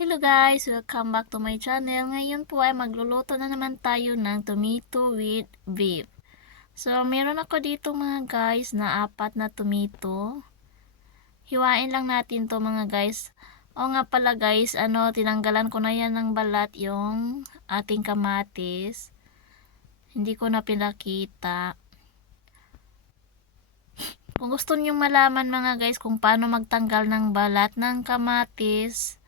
Hello guys! Welcome back to my channel. Ngayon po ay magluluto na naman tayo ng tomato with beef. So, meron ako dito mga guys na apat na tomato. Hiwain lang natin to mga guys. O nga pala guys, ano, tinanggalan ko na yan ng balat yung ating kamatis. Hindi ko na pinakita. Kung gusto niyo malaman mga guys kung paano magtanggal ng balat ng kamatis,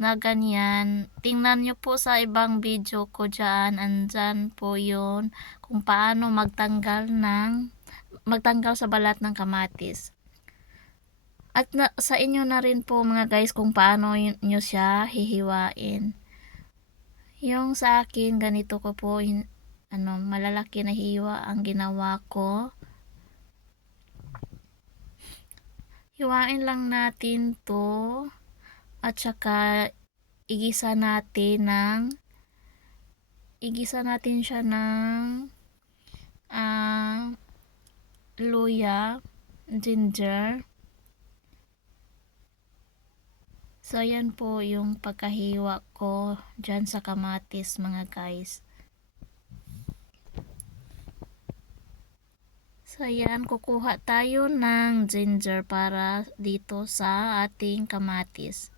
na ganyan. Tingnan nyo po sa ibang video ko dyan. Andyan po yun. Kung paano magtanggal ng magtanggal sa balat ng kamatis. At na, sa inyo na rin po mga guys kung paano nyo siya hihiwain. Yung sa akin, ganito ko po, hin, ano, malalaki na hiwa ang ginawa ko. Hiwain lang natin to. At saka, igisa natin ng, igisa natin siya ng, ah, luya, ginger. So, yan po yung pagkahiwa ko dyan sa kamatis, mga guys. So, yan, kukuha tayo ng ginger para dito sa ating kamatis.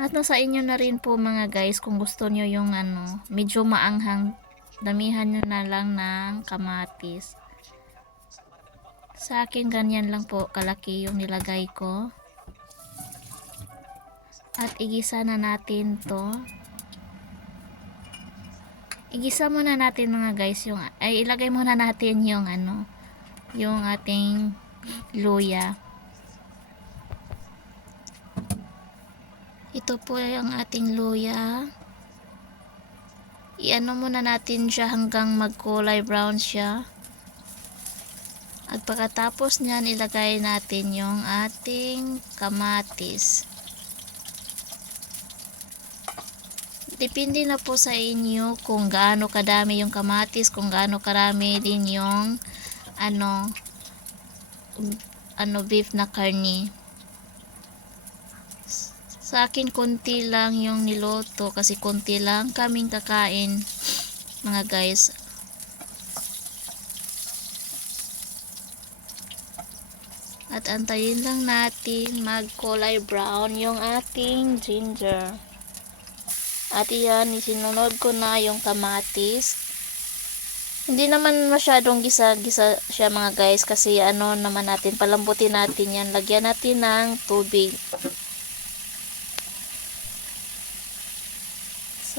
At nasa inyo na rin po mga guys kung gusto nyo yung ano, medyo maanghang, damihan nyo na lang ng kamatis. Sa akin ganyan lang po kalaki yung nilagay ko. At igisa na natin to. Igisa muna natin mga guys yung, ay ilagay muna natin yung ano, yung ating luya. Ito po yung ating luya. Iano muna natin siya hanggang magkulay brown siya. At pagkatapos niyan, ilagay natin yung ating kamatis. Depende na po sa inyo kung gaano kadami yung kamatis, kung gaano karami din yung ano ano beef na karni. Sa akin, konti lang yung niloto kasi konti lang kaming kakain, mga guys. At antayin lang natin mag-kulay brown yung ating ginger. At iyan, isinunod ko na yung kamatis. Hindi naman masyadong gisa-gisa siya mga guys kasi ano naman natin, palambutin natin yan. Lagyan natin ng tubig.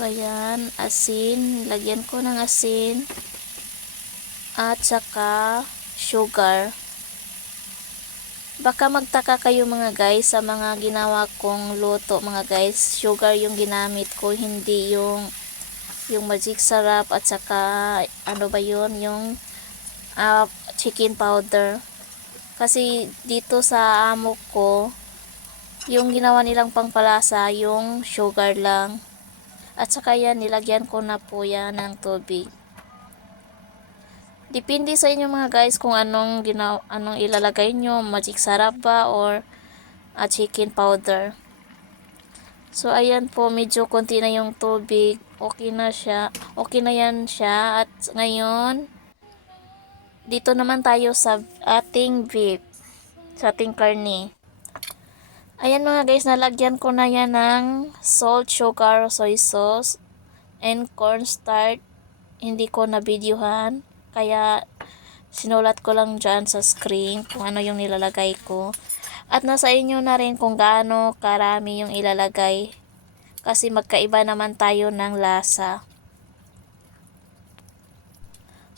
So, ayan, asin. Lagyan ko ng asin. At saka, sugar. Baka magtaka kayo mga guys sa mga ginawa kong luto mga guys. Sugar yung ginamit ko, hindi yung yung magic sarap at saka ano ba yun, yung uh, chicken powder. Kasi dito sa amo ko, yung ginawa nilang pangpalasa, yung sugar lang. At saka yan, nilagyan ko na po yan ng tubig. Depende sa inyo mga guys kung anong ginaw anong ilalagay nyo, magic sarap ba or uh, chicken powder. So ayan po, medyo konti na yung tubig. Okay na siya. Okay na yan siya at ngayon dito naman tayo sa ating beef. Sa ating karne. Ayan mga guys, nalagyan ko na yan ng salt, sugar, soy sauce, and cornstarch. Hindi ko na videohan. Kaya, sinulat ko lang dyan sa screen kung ano yung nilalagay ko. At nasa inyo na rin kung gaano karami yung ilalagay. Kasi magkaiba naman tayo ng lasa.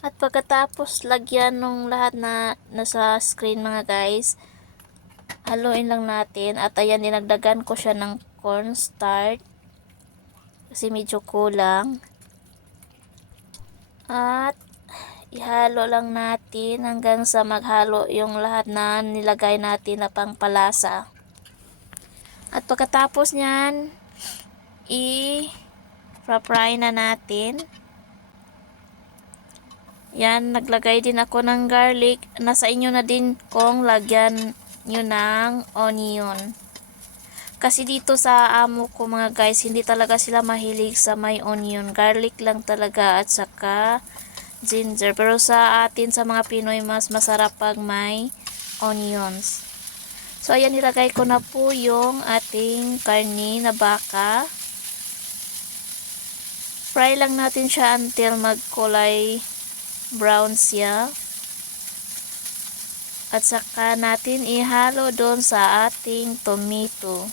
At pagkatapos lagyan nung lahat na nasa screen mga guys, haluin lang natin. At ayan, dinagdagan ko siya ng cornstarch. Kasi medyo kulang. At ihalo lang natin hanggang sa maghalo yung lahat na nilagay natin na pangpalasa. At pagkatapos niyan, i-fry na natin. Yan, naglagay din ako ng garlic. Nasa inyo na din kung lagyan nyo ng onion. Kasi dito sa amo ko mga guys, hindi talaga sila mahilig sa may onion. Garlic lang talaga at saka ginger. Pero sa atin, sa mga Pinoy, mas masarap pag may onions. So, ayan, nilagay ko na po yung ating karni na baka. Fry lang natin siya until magkulay brown siya. At saka natin ihalo doon sa ating tomato.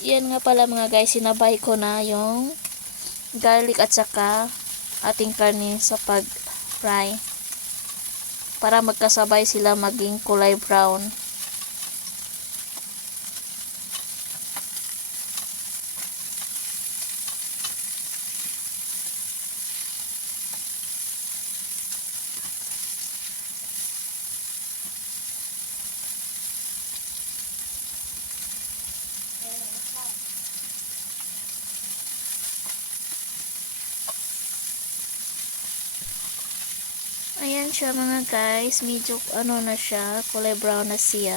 Yan nga pala mga guys, sinabay ko na yung garlic at saka ating karne sa pag-fry. Para magkasabay sila maging kulay brown. Ayan siya mga guys. Medyo ano na siya. Kulay brown na siya.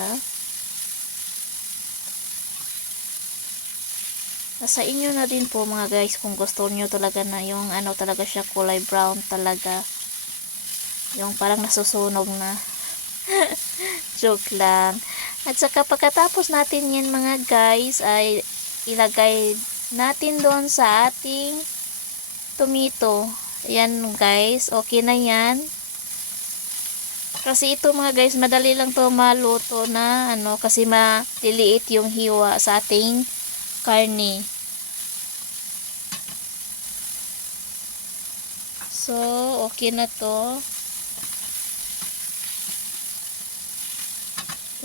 Nasa inyo na din po mga guys kung gusto niyo talaga na yung ano talaga siya kulay brown talaga. Yung parang nasusunog na. Joke lang. At saka pagkatapos natin yan mga guys ay ilagay natin doon sa ating tomato. Ayan guys, okay na yan. Kasi ito mga guys, madali lang to maluto na ano kasi maliliit yung hiwa sa ating karne. So, okay na to.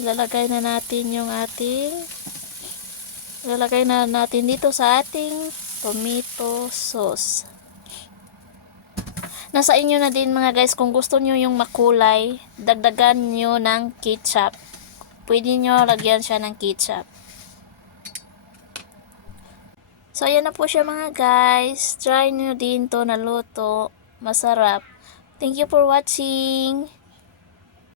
Ilalagay na natin yung ating ilalagay na natin dito sa ating tomato sauce. Nasa inyo na din mga guys kung gusto nyo yung makulay, dagdagan nyo ng ketchup. Pwede nyo lagyan siya ng ketchup. So ayan na po siya mga guys. Try nyo din to na luto. Masarap. Thank you for watching.